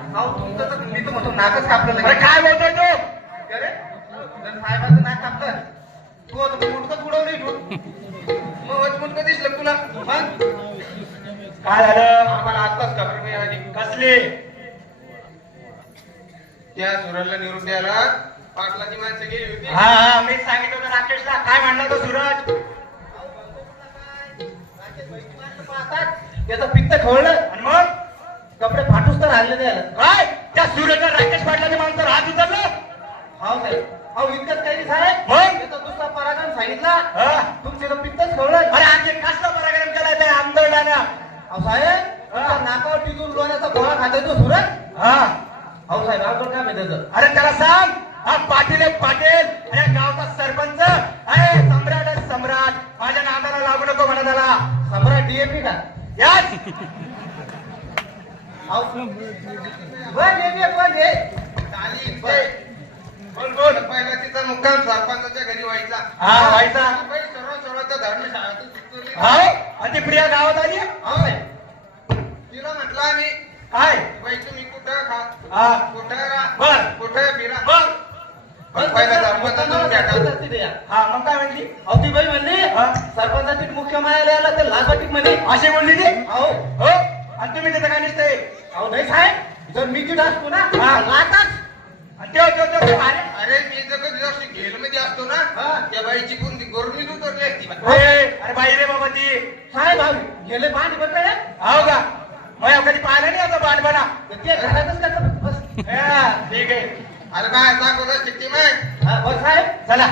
अहो तुमचं तर मी तर म्हणतो नाकच कापलं अरे. काय बोलतोय तू? अरे जर साहेबाचं नाक कापलं? तू आता मुंडकं उडवलं मग मुंडकं दिसलं तुला? मग काय झालं? आम्हाला आत्ताच खबर मिळाली. कसली? त्या सुराला निरोप द्यायला पाटलाची माणसं गेली होती. हा हा मी सांगितलं होतं राकेशला. काय म्हणला तो सूरज? त्याचं पित्त खवळलं आणि मग? कपडे फाटूस द्यायला काय? त्या सूरजला राकेश पाटलाच्या माणसावर हात उचलला हो साहेब. अहो इतकंच काही नाही साहेब. मग? त्याचा दुसरा पराक्रम सांगितला? तुमचे तर पित्तच खवळलं अरे आणखी कसला पराक्रम केलाय त्या आंदोलनानं. अहो साहेब. तुमच्या नाकावर टिकून लोण्याचा गोळा खाते तो सुरत हा. अहो साहेब आपण काय माहिती अरे त्याला सांग. हा पाटील आहे पाटील. हा गावचा सरपंच. अरे सम्राट आहे सम्राट. माझ्या नादाला लागू नको म्हणा त्याला. सम्राट डीएपी का? याच पहिला तिचा मुक्काम सरपंचाच्या घरी व्हायचा हा, व्हायचा. सर्व सुटलेली. हाव आणि ती प्रिया गावात आली? तिला म्हटलं आम्ही काय? बाई तुम्ही कुठं खा हा कुठं राहा बर. कुठं हा म्हणली म्हणली हा? सरपंचाची मुख्य मायालयाला ते लालबाटीत म्हणे. अशी बोलली ती? अहो. हो. आणि तुम्ही तिथं काय नसते? अहो नाही साहेब जर मी तिथं असतो ना हा. तेव्हा तेव्हा तेव्हा अरे अरे मी जर कधी घेल मध्ये असतो ना त्या बाईची कोणती गरमीच उतरली असती. अरे बाई रे बाबा ती. साहेब अहो, गेले बांध बघताय हो का? मग कधी पाहिलं नाही आता बाणबणा ते घरातच करतात बस? ठीक आहे. अरे काय दाखवलं चिठ्ठी मग. बस साहेब. हा, चला.